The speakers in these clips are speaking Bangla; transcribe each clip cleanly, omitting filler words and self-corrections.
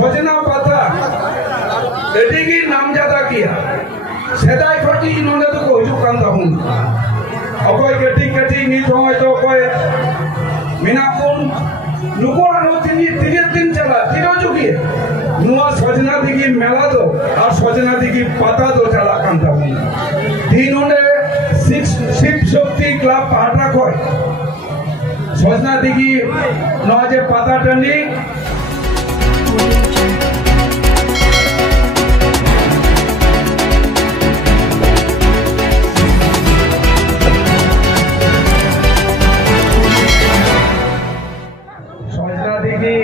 सजना पाता एटिगी नामजादा किया सेदाय खटी नोंडे तो को हिजुक कान ताबुन अकोय कटी कटी नित होय तो अकोय मिनाकुन नुकोरानो तिनी दिन चला तिनो जुगी नुआ सजना दिगी मेला दो और सजना दिगी पाता दो चला कान ताबुन तीनोंडे शिव शक्ति क्लब पाटा कोय सजना दिगी नौजे पाता टंडी सजना दिगी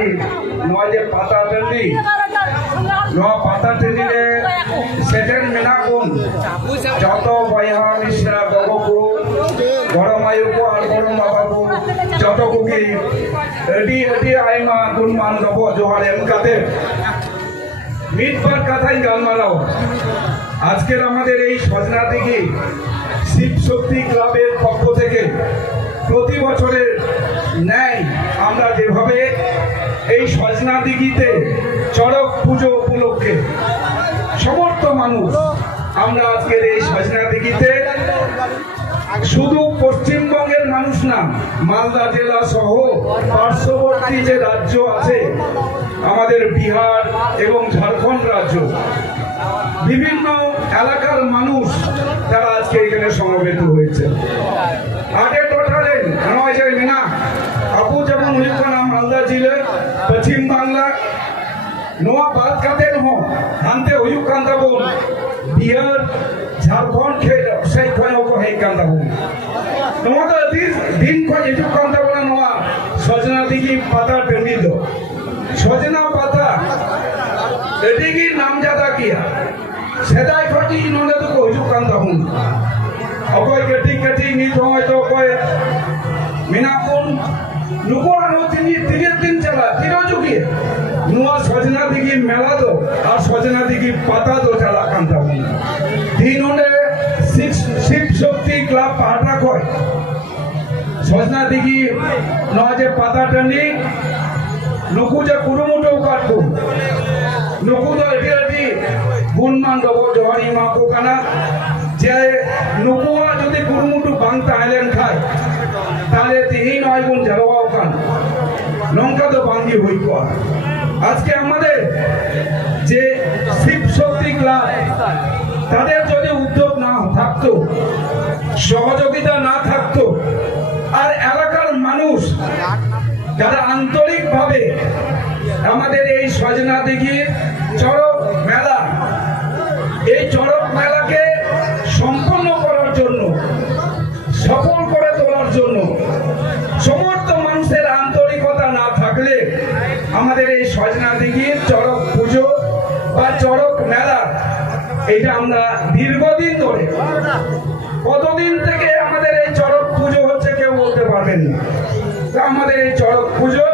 नौजे पाता टंडी नौ पाता टंडी रे सेटेन मिनाकुन जतो बयहा मिश्रा गगोकु गरमायु को और गरम बाबा को जतो को की एडी एडी आइमा गुण मान दबो जोहार एम काते मिट पर कथाई गालमाराओ আজকের আমাদের এই সজনা দিঘি শিব শক্তি ক্লাবের পক্ষ থেকে প্রতি বছরের ন্যায় আমরা যেভাবে এই সজনা দিঘিতে চড়ক পুজো উপলক্ষে সমস্ত মানুষ আমরা আজকের এই সজনা দিঘিতে শুধু পশ্চিমবঙ্গের মানুষ না মালদা জেলা সহ পার্শ্ববর্তী যে রাজ্য আছে আমাদের বিহার এবং ঝাড়খণ্ড রাজ্য বিভিন্ন এলাকার মানুষ তারা আজকে এখানে সমবেত হয়েছে আগে টোটালেন নয় যায় না আপু যেমন হুইকনা মালদা জেলা পশ্চিম বাংলা নোয়া বাদ কাতে নহ হানতে হুইক কান্দাবন বিহার ঝাড়খণ্ড খেয়ে সেই খয়ও কো হেই কান্দাবন নোয়া তো দিন কো হিজুক কান্দাবন নোয়া সজনা দিঘি পাতা টেন্ডি দো সজনা পাতা এটিগি নামজাদা কিয়া সেদাই খটি নন্ডে তো কো হিজুক কান্দাবন অকয় কেটি কেটি নিত হয় তো অকয় মিনাকুন নুকোরানো তিনি দিন চলা তিনো যুগিয়ে नुआ सजना दिगी मेला दो और सजना दिगी पाता दो चला कांता हूँ तीनों ने शिव शक्ति क्लब पाटा कोई सजना दिगी नौजे पाता टंडी नुकु जे कुरुमुटो काटू नुकु तो एडी गुणमान दो जोहारी माँ को कना जे नुकुआ जो दी कुरुमुटो बांगता आइलैंड खाए ताले तीन नौ गुण जलवाओ कान नौका तो बांगी हुई को আজকে আমাদের যে শিব শক্তি ক্লাব তাদের যদি উদ্যোগ না থাকতো সহযোগিতা না থাকতো আর এলাকার মানুষ যারা আন্তরিকভাবে আমাদের এই সজনা দিঘির চড়ক মেলা এই চড়ক মেলাকে সম্পন্ন করার জন্য সফল করে তোলার জন্য সমস্ত মানুষের আন্তরিকতা না থাকলে আমাদের এই সজনা দিঘির চড়ক পুজো বা চড়ক মেলা এটা আমরা দীর্ঘদিন ধরে কতদিন থেকে আমাদের এই চড়ক পুজো হচ্ছে কেউ বলতে পারবেন না আমাদের এই চড়ক পুজো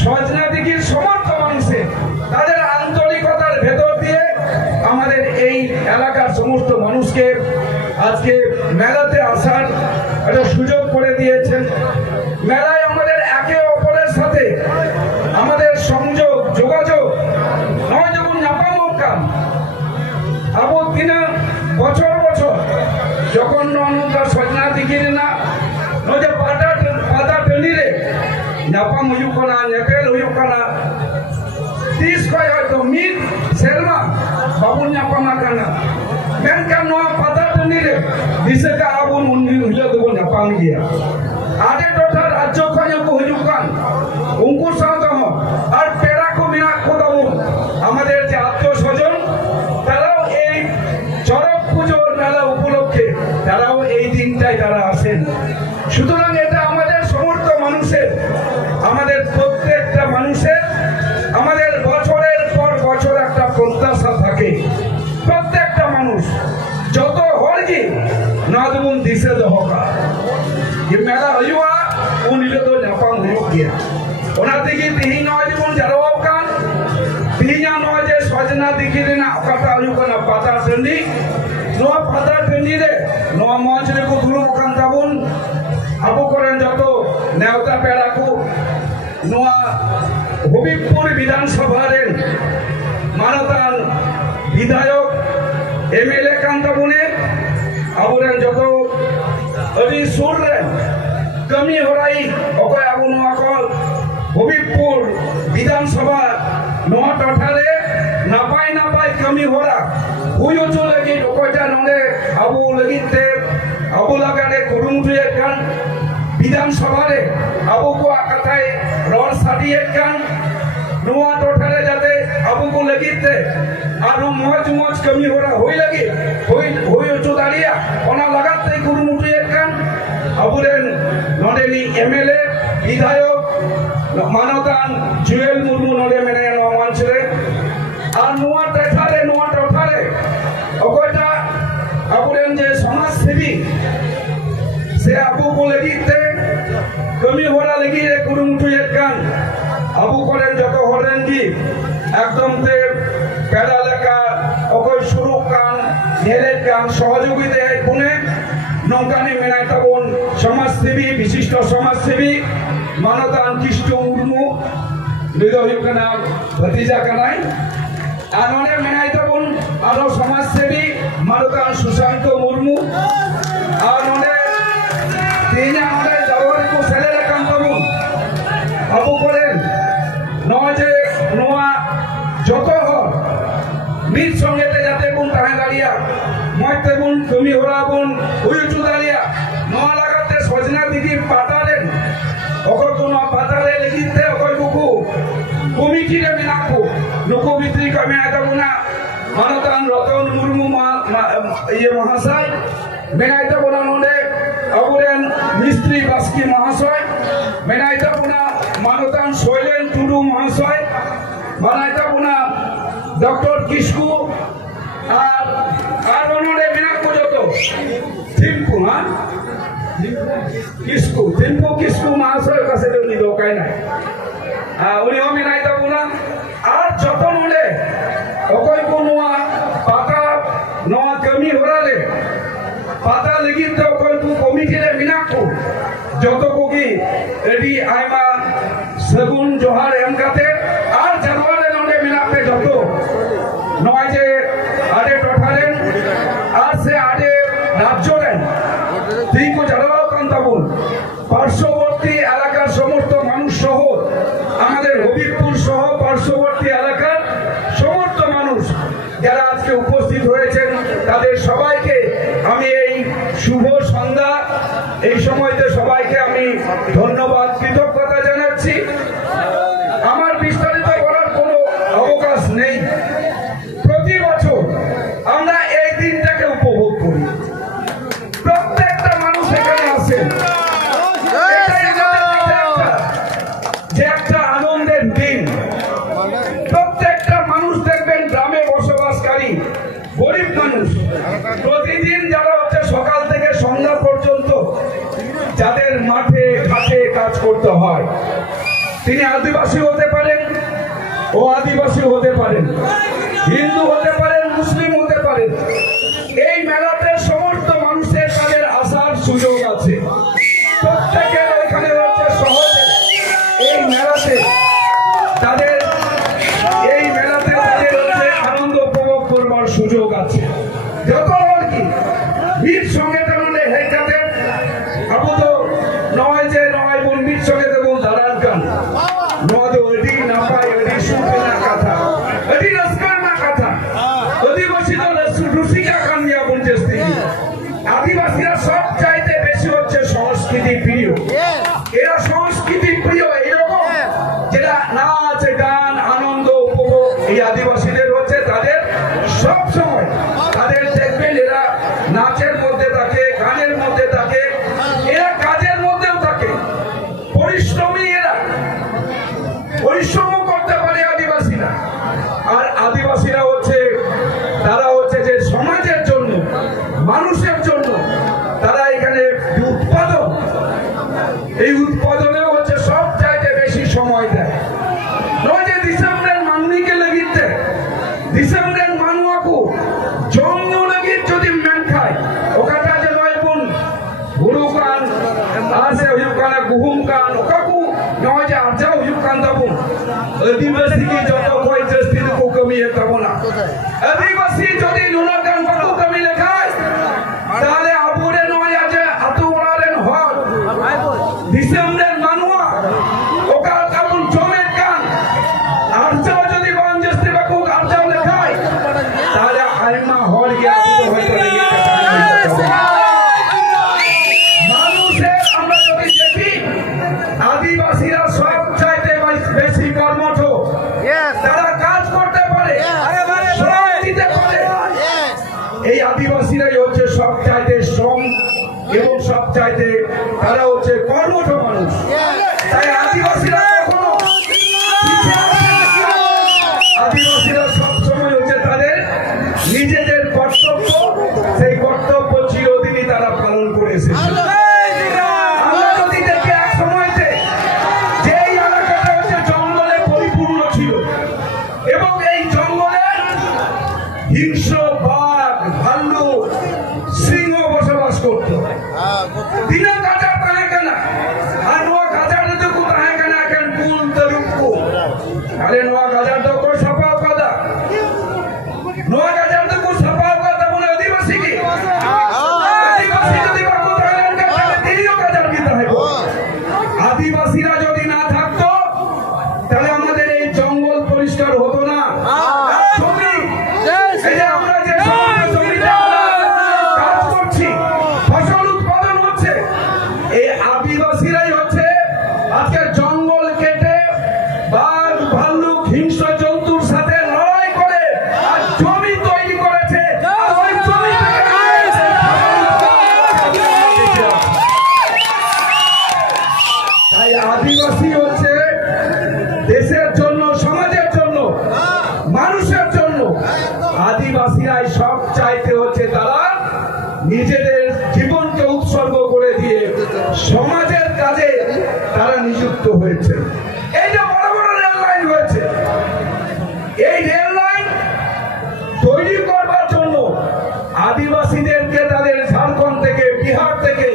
সজনা দিঘির সমস্ত মানুষের তাদের আন্তরিকতার ভেতর দিয়ে আমাদের এই এলাকার সমস্ত মানুষকে আজকে মেলাতে আসার একটা সুযোগ করে দিয়েছেন মেলায় আমাদের একে অপরের সাথে আমাদের সংযোগ যোগাযোগ নয় যখন নাপামোর কাম আবু দিনা বছর বছর যখন ননন্দা সজনা দিঘির না নজে পাতা টেন্ডিরে নাপাম হুয়ুক কানা নেপেল হুয়ুক কানা তিস কয় হয়তো মিট সেলমা বাবুল নাপামা কানা মেনকান নোয়া পাতা টেন্ডিরে দিশেকা আবুল মন্দির হুইলে দেবো নাপাম গিয়া আগে টোটা রাজ্য খয় কো হুয়ুক কান উনকু সাথে আর পেড়া কো মিনা কো দাবুন আমাদের যে আত্মস্বজন তারাও এই চড়ক পুজোর মেলা উপলক্ষে তারাও এই দিনটাই তারা আসেন সুতরাং এটা আমাদের সমস্ত মানুষের আমাদের প্রত্যেকটা মানুষের আমাদের বছরের পর বছর একটা প্রত্যাশা থাকে প্রত্যেকটা মানুষ যত হরজি নাদবুন দিশে দহকা ये मेला हुआ उन्हीं तो जापान हुआ किया उन्हें की तीन नौजवान जलवाओं का तीन नौजे सजना दिखी ना कटा हुआ ना पाता टंडी नो पाता टंडी रे नो मंच रे को दुरु बकान ताबुन अबो करें जतो नेवता पेड़ा को नो हबीबपुर विधानसभा रे जो अभी सुर कमी हो रही अकोय अब हबीबपुर विधानसभा नवा टठारे नापाय नापाय कमी हो रहा हुई जो लगी अकोयटा नोंडे अब लगित अब लगाने कुरुमुटुए कान विधानसभा रे अब को कथाय रॉल साडिए कान नवा टठारे जाते अब को लगित आरो मौज मौज कमी हो रहा होई लगी होई जो दाड़िया ओना लगाते कुरुमुटुए कान अबुरेन नोडेनी एमएलए विधायक मानवदान जुएल मुर्मू नोडे मेने नो मानसरे आर नोआ टठारे अकोयटा अबुरेन जे समाज सेवी से अबु को लगिते कमी होरा लगी रे कुरुमुटुए कान अबु कोरेन जतो होरेन जी एकदम ते पेड़ा लेका अकोय शुरू कान नेले कान सहयोगिता गुणे नौकानी मेनाय ताबन समाजसेवी विशिष्ट समाजसेवी मानवदान कृष्ण मुर्मू निदोहिकना भतीजा कनाय आनोने मेनाय ताबन आरो समाजसेवी मानवदान सुशांत मुर्मू आनोने तीना ओने जवार को सेले कान ताबन अबु करेन नजे नोआ जतो हर मित संगेते जाते बुन ताहे दाड़िया मयते बुन कमी होरा बुन हुई चुदालिया नोआ लगाते सजना दिदी पातालेन ओको कोनो पाताले लेगिते ओको बुकु कमिटी रे मेनाको नुको भित्री का मेना बुना मानवदान रतन मुर्मू ये महाशय मेनाइता बुना नोंडे अबुरेन मिस्त्री बास्की महाशय मेनाइता बुना मानवदान सोइलेन टुडू महाशय मेनाइता बुना डॉक्टर किस्कू আর ওনরে বিনা পর্যন্ত থিম্পু হ্যাঁ কিসকু মহাশয়ের কাছে উনি দোকায় নাই উনি আমি নাই তা বলা আর যখন হলে অকয় কোনো পাতা নয়া কমি হরালে পাতা লেগিতে অকয় কো কমিটিরে বিনা কো যত কোগি এডি আইমা সগুন জোহার এমকাতে আর জানওয়ারে নডে বিনাতে যত নয় যে आडे टोठारेन आज से आडे राज्योरेन तीको जाराओ कांताबुन पार्श्ववर्ती एलाकार समस्त मानुष सह आमादेर हबीबपुर सह पार्श्ववर्ती एलाकार समस्त मानुष যারা আজকে উপস্থিত হয়েছেন তাদের সবাইকে আমি এই শুভ সন্ধ্যা এই সময়তে সবাইকে আমি ধন্যবাদ কৃতজ্ঞতা জানাচ্ছি আমার বিস্তারিত বলার কোনো অবকাশ নেই প্রতি বছর আমরা এই দিনটাকে উপভোগ করি প্রত্যেকটা মানুষ এখানে আসেন যে একটা আনন্দের দিন প্রত্যেকটা মানুষ দেখবেন গ্রামে বসবাসকারী গরিব মানুষ প্রতিদিন যারা হচ্ছে সকাল থেকে সন্ধ্যা পর্যন্ত যাদের মাঠে ঘাটে কাজ করতে হয় তিনি আদিবাসী হতে পারেন ও আদিবাসী হতে পারেন হিন্দু হতে পারেন মুসলিম হতে পারেন এই মেলাতে সমস্ত মানুষের তাদের আসার সুযোগ আছে প্রত্যেকের এখানে হচ্ছে সহজে এই মেলাতে তাদের হচ্ছে আনন্দ উপভোগ করবার সুযোগ আছে যত আর কি বীর সঙ্গে তেমন হেঁটাতে আবু তো নয় যে নয় বোন বীর সঙ্গে তেমন দাঁড়ান কান নয় ওটি না পায় ওটি শুনতে না কথা ওটি রসকার না কথা আদিবাসী তো রসিকা কান দিয়া বলছে Arjao যদি বাঞ্জস্তি বাকু আরজাও লেখায় তাহলে আইমা হল গিয়া হয়তো মানুষের আমরা যদি দেখি আদিবাসীরা সব চাইতে বেশি কর্মঠ তারা কাজ করতে পারে শ্রম দিতে পারে এই আদিবাসীরাই হচ্ছে সব চাইতে শ্রম এবং সব চাইতে তারা হচ্ছে কর্মঠ মানুষ তাই আদিবাসীরা কখনো আদিবাসীরা সবসময় হচ্ছে তাদের নিজেদের কর্তব্য সেই কর্তব্য চিরদিনই তারা পালন করেছে আমরা যদি দেখি এক সময়তে যে এই এলাকাটা হচ্ছে জঙ্গলে পরিপূর্ণ ছিল এবং এই জঙ্গলে হিংস্র বাঘ ভাল্লুক সিংহ বসবাস করত দিনে কাটার তাহে কেনা আর নোয়া কাজার দেখো তাহে কেনা এখন কুল তরুকু আরে নোয়া কাজার তো কোই সাপাও কাদা নোয়া কাজার তো কোই সাপাও কাদা বলে আদিবাসী কি আদিবাসী যদি বাকু তাহলেন তাহলে তিনিও কাজার কি তাহে আদিবাসীরা যদি না থাকতো তাহলে আমাদের এই জঙ্গল পরিষ্কার হতো না এই যে আমরা যে জমিতে কাজ করছি ফসল উৎপাদন হচ্ছে এই আদিবাসীরাই হচ্ছে আজকে জঙ্গল কেটে বাঘ ভাল্লুক হিংস্র জন্তুর সাথে লড়াই করে আর জমি তৈরি করেছে ওই জমি তাই আদিবাসী হচ্ছে দেশের জন্য সমাজের জন্য মানুষের জন্য আদিবাসীরাই সব চাইতে হচ্ছে তারা নিজেদের জীবনকে উৎসর্গ করে দিয়ে সমাজের কাজে তারা নিযুক্ত হয়েছে এই যে বড় বড় রেল লাইন হয়েছে এই রেল লাইন তৈরি করবার জন্য আদিবাসীদেরকে তাদের ঝাড়খণ্ড থেকে বিহার থেকে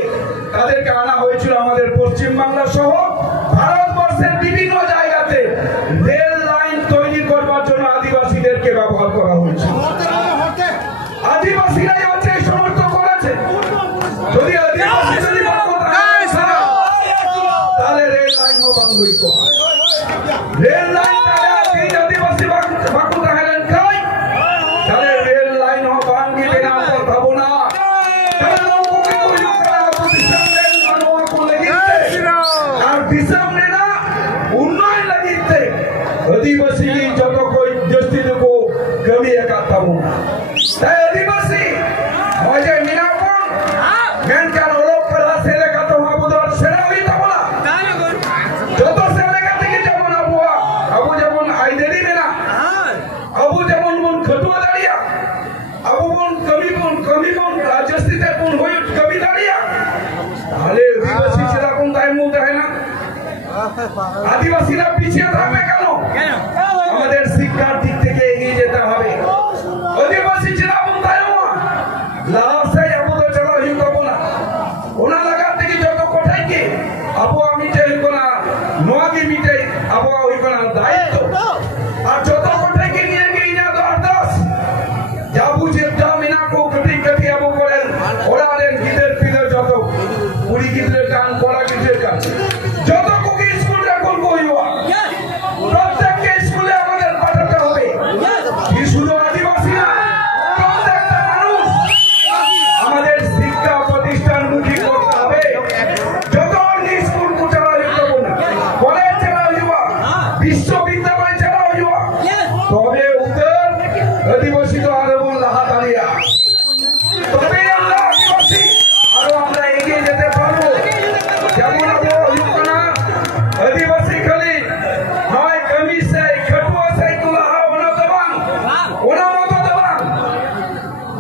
তাদেরকে আনা হয়েছিল আমাদের পশ্চিমবাংলা সহ ভারতবর্ষের বিভিন্ন জায়গাতে রেল লাইন তৈরি করবার জন্য আদিবাসীদেরকে ব্যবহার করা হয়েছে আদিবাসীরাই হচ্ছে সমর্থ করেছে যদি আদিবাসী যদি তাহলে রেল লাইন বাঙ্গুইত রেল লাইন আদিবাসী বাকু তাহলেন খাই তাহলে রেল লাইন বাঙ্গিবে না ভাবো না আর দিশাম না উন্নয়ন লাগিতে आदिवासी जो कोई जस्ती को कमी करता हूँ आदिवासी मुझे मीना कौन मैं क्या लोग पढ़ा से लेकर तो हम उधर से ना हुई था बोला जो तो से लेकर देखिए जब ना हुआ अबू जब उन आइडेंटिटी में ना अबू जब उन खतुआ दाड़िया अबू उन कमी उन जस्ती ते उन हुई कमी दाड़िया हाले आदिवासी चला कौन टाइम होता है ना आदिवासी ना पीछे था मैं क्यों আমাদের শিক্ষার দিক থেকে এগিয়ে যেতে হবে আদিবাসী জেলা বন্ধায় লাভাসাই আবু তো চলো হি কবো না ওনা লাগা থেকে যত কোঠাই কি আবু আমি চাই কোনা নোয়াগি মিটাই আবু ওই কোনা দায়িত্ব আর যত কোঠাই কি নিয়ে গিয়ে না তো আরদাস যাবু যে জামিনা কো কটি কটি আবু বলেন ওরা দেন গিদের পিদের যত পুরি গিদের গান পড়া গিদের গান যত কোকি স্কুল এখন কইও প্রত্যেককে স্কুলে আমাদের পাঠাতে হবে কি শুধু আদিবাসী না প্রত্যেকটা মানুষ আমাদের শিক্ষা প্রতিষ্ঠানমুখী করতে হবে যত স্কুল চালা হইব না কলেজ চালা হইব বিশ্ববিদ্যালয় চালা হইব তবে উত্তর আদিবাসী তো আরো লাহাত আলিয়া তবে আমরা আদিবাসী আরো আমরা এগিয়ে যেতে পারবো যেমন হইব না আদিবাসী খালি নয় কমি সে খটুয়া সে কুলাহা ওনা দেবান ওনা মতো দেবান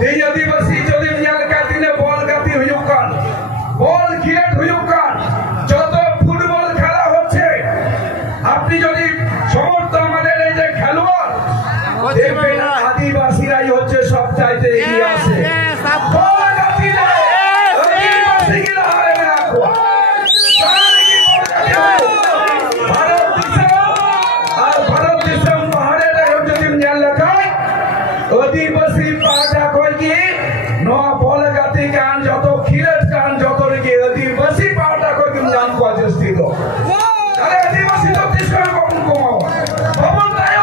এই আদিবাসী যদি মিয়াল কাটিনে বল কাটি হইব কান বল ক্রিকেট হইব কান যত ফুটবল খেলা হচ্ছে আপনি যদি সমর্থ আমাদের এই যে খেলোয়াড় দেখবেন আদিবাসীরাই হচ্ছে সব চাইতে এগিয়ে আসে বল কাটি যায় আদিবাসী কি হারে না রাখো भारत देशम पहाड़े যদি মিয়াল লেখায় আদিবাসী পাটা কই কি নোয়া বল গাতি গান যত খিরেট গান যত রেগে আদিবাসী পাটা কই কি জান পাজস্তি তো আরে আদিবাসী তো দেশের কম কমাও ভবন তাই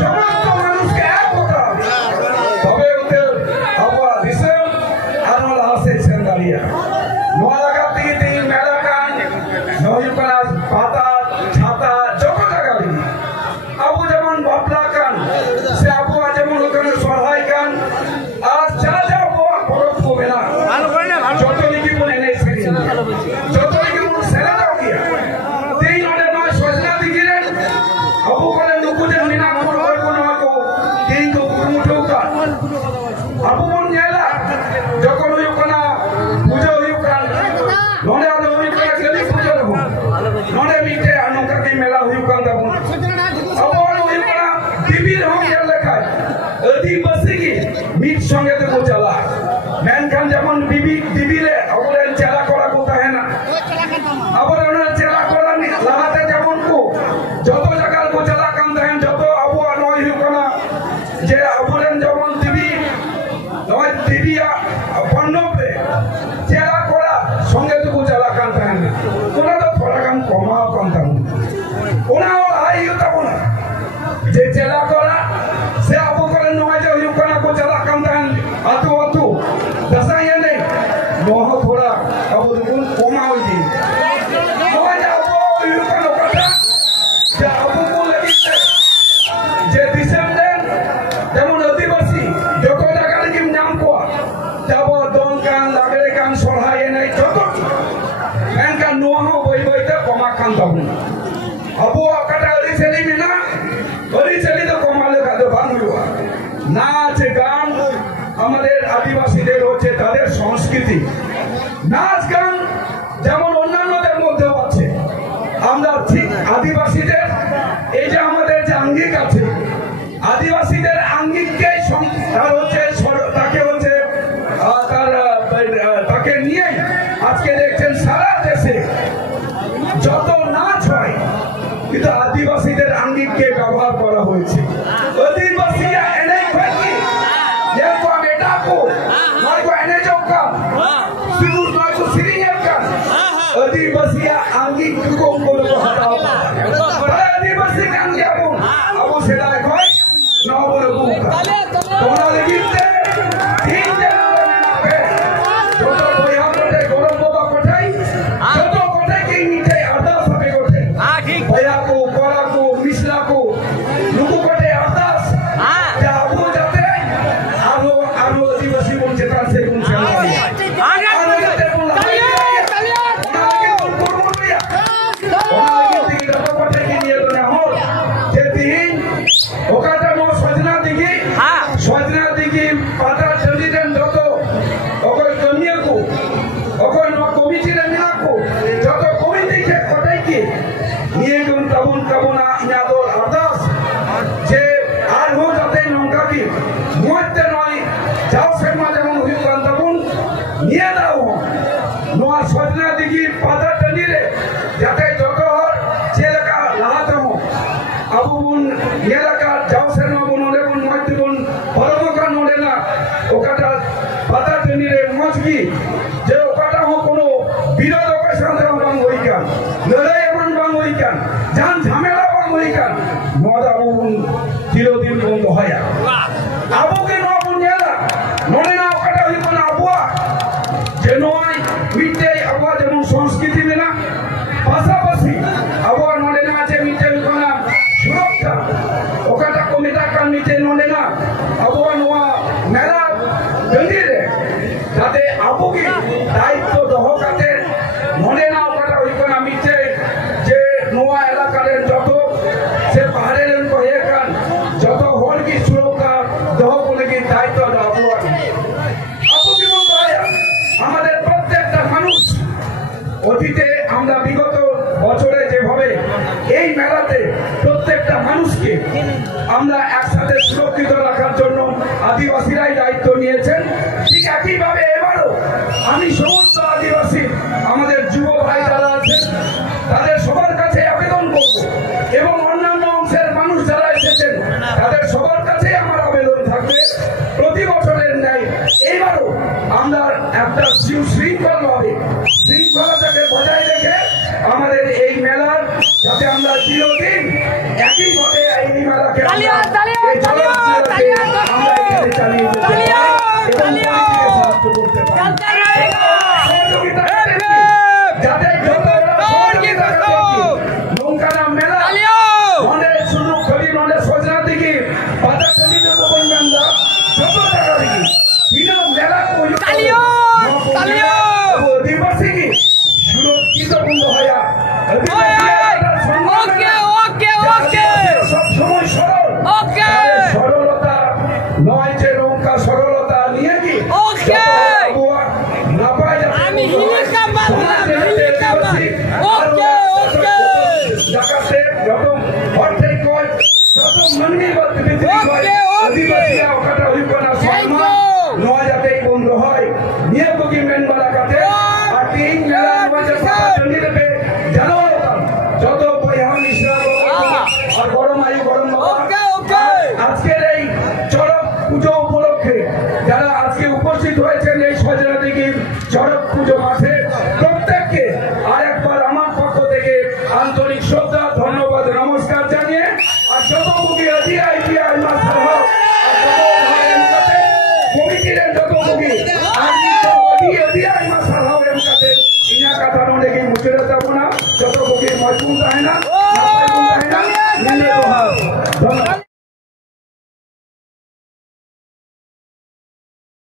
সমস্ত মানুষকে এক কথা তবে ওদের আবহাওয়া দিছেন আর ওরা আসে সেন্দারিয়া নোয়া লাগা থেকে তিন মেলা কান নহিপাড়া পাতা ছাতা যত জায়গা দিই আবু যেমন বাপলা কান সে আবহাওয়া যেমন ওখানে সহায় কান আর যা যা আবহাওয়া বরফ কমে না যত লিখি মনে নেই যত লিখি মনে সেরা দাও গিয়া তিন অনে নয় সজনা দিগিরেন আবু করে নুকুদের মিনা আমার হয় কোনো আগে তিন তো মুঠেও কান আবু মন নেলা যখন ওই ওখানে পুজো হই কান ননে আলো হই কান গলি পুজো দেব ননে মিটে আনকা কি মেলা হই কান দেব আবু হই কান দিবির হোক এর লেখায় আদি বসিগি মিট সঙ্গে তো চালা মেনখান যেমন বিবি দিবিরে আবুরেন চেলা করা কথা হয় না আবুরেন চেলা করা লাহাতে যেমন কো যত জায়গার কো চেলা কান দেন যত আবু নয় হই কান যে আবুরেন যেমন দিবি নয় দিবিয়া পণ্যপে চেলা করা সঙ্গে তো চেলা কান দেন না ওনা তো থোড়া কাম কমা কান দেন ওনা আই হতা না যে চেলা করা সে আবু করে নয় যে হই কান কো চেলা কান দেন আতু আতু দসা ये नहीं मोह थोड़ा अब दुगुन कोमा हुई थी मोह जाओ यू का लोकटा যে আবু को लगी যে ডিসেম্বর যেমন আদিবাসী যত টাকা লিখিম নাম কোয়া যাব দন কান লাগলে কান সহায় নাই যত এনকা নোহ বই বইতে কমা কান দাও আবু আকাটা আলি ছেলি মিনা আলি ছেলি তো কমালে কাদো ভাঙলুয়া নাচ গান আমাদের আদিবাসীদের হচ্ছে তাদের সংস্কৃতি নাচ গান যেমন অন্যান্যদের মধ্যেও আছে আমরা ঠিক আদিবাসীদের এই যে আমাদের যে আঙ্গিক আছে আদিবাসীদের আঙ্গিককে তার হচ্ছে তাকে হচ্ছে তাকে নিয়ে আজকে দেখছেন সারা দেশে যত নাচ হয় কিন্তু আদিবাসীদের আঙ্গিককে ব্যবহার করা হয়েছে আদিবাসীরা এনেই হয় কি আদিবাসীরা আঙ্গিক আদিবাসী আঙ্গি আবু সেটা হয় নবর তোমরা লিখতে যত বইয়া কোটে গরম বাবা কোঠাই যত কোটে কি নিতে আদাস হবে কোটে বইয়া কো করা কো মিশলা কো লুকু কোটে আদাস যা আবু যাতে আরো আরো আদিবাসী বলছে তার সে বলছে সজনা দিকে পাতা চলি দেন যত অকল কমিয়াকো অকল কমিটি মিনাকো যত কমিটিকে কটাইকে নিয়ে গুন তাবুনা ইনাদর আদাস যে আর হো যাতে নঙ্কা কি মুহূর্তে নয় যাও সেমা যেমন হই কান তাবুন নিয়ে দাও নোয়া সজনা দিকে পাতা চলি রে যাতে যত হর যে লেখা লাহাতে হো আবু বুন নিয়ে লেখা যাও সেমা বুন ওলে বুন মইতে বুন পরমকা নোলে না ওকাটা পাতা চনিরে মজকি যে ওকাটা হো কোনো বিরোধ অকেশন বাং হইকান লড়াই এমন বাং হইকান জান ঝামেলা বাং হইকান মদ আবু চিরদিন বন্ধ হয় আবুকে নবুন নেলা নলে না ওকাটা হইব না আবুয়া যে নয় মিটে আবুয়া যেমন সংস্কৃতি মেনা পাশাপাশি আবুয়া নলে না যে মিটে হইব না সুরক্ষা ওকাটা কমিটা কান মিটে নলে না আবুয়া নোয়া মেলা গন্ডিরে যাতে আবুকে দায়িত্ব দহকাতে মনে না ওকাটা হইব না মিটে যে নোয়া এলাকার যত সে পাহাড়ের কয়ে কান যত হল কি সুরক্ষা দহ বলে কি দায়িত্ব আবুয়া আবুকে বলতে হয় আমাদের প্রত্যেকটা মানুষ অতীতে আমরা বিগত বছরে যেভাবে এই মেলাতে প্রত্যেকটা মানুষকে আমরা একসাথে সুরক্ষিত রাখার জন্য আদিবাসীরাই দায়িত্ব নিয়েছেন ঠিক একইভাবে এবারও আমি সমস্ত আদিবাসী আমাদের যুব ভাই যারা আছেন তাদের সবার কাছে আবেদন করব এবং অন্যান্য অংশের মানুষ যারা এসেছেন তাদের সবার কাছে আমার আবেদন থাকবে প্রতি বছরের ন্যায় এইবারও আমরা একটা শৃঙ্খলাটাকে বজায় রেখে আমাদের এই মেলার যাতে আমরা চিরদিন একইভাবে এই মেলা ᱟᱹᱫᱤᱵᱟᱹᱥᱤᱭᱟᱜ ᱚᱠᱟᱴᱟᱜ ᱦᱩᱭᱩᱜ ᱠᱟᱱᱟ ᱥᱚᱱᱢᱟᱱ ᱱᱚᱣᱟ ᱡᱟᱛᱮ ᱵᱚᱱ ᱫᱚᱦᱚᱭ ᱱᱤᱭᱟᱹ ᱠᱚᱜᱮ ᱢᱮᱱ ᱵᱟᱲᱟ ᱠᱟᱛᱮ ᱟᱨ ᱛᱮᱦᱮᱧ ᱢᱮᱞᱟ ᱱᱚᱣᱟ ᱡᱟᱭᱜᱟ ᱴᱟᱺᱰᱤ ᱨᱮᱯᱮ ᱡᱟᱨᱣᱟ ᱟᱠᱟᱱ ᱡᱚᱛᱚ ᱵᱚᱭᱦᱟ ᱢᱤᱥᱨᱟ ᱟᱨ ᱜᱚᱲᱚᱢ ᱟᱭᱳ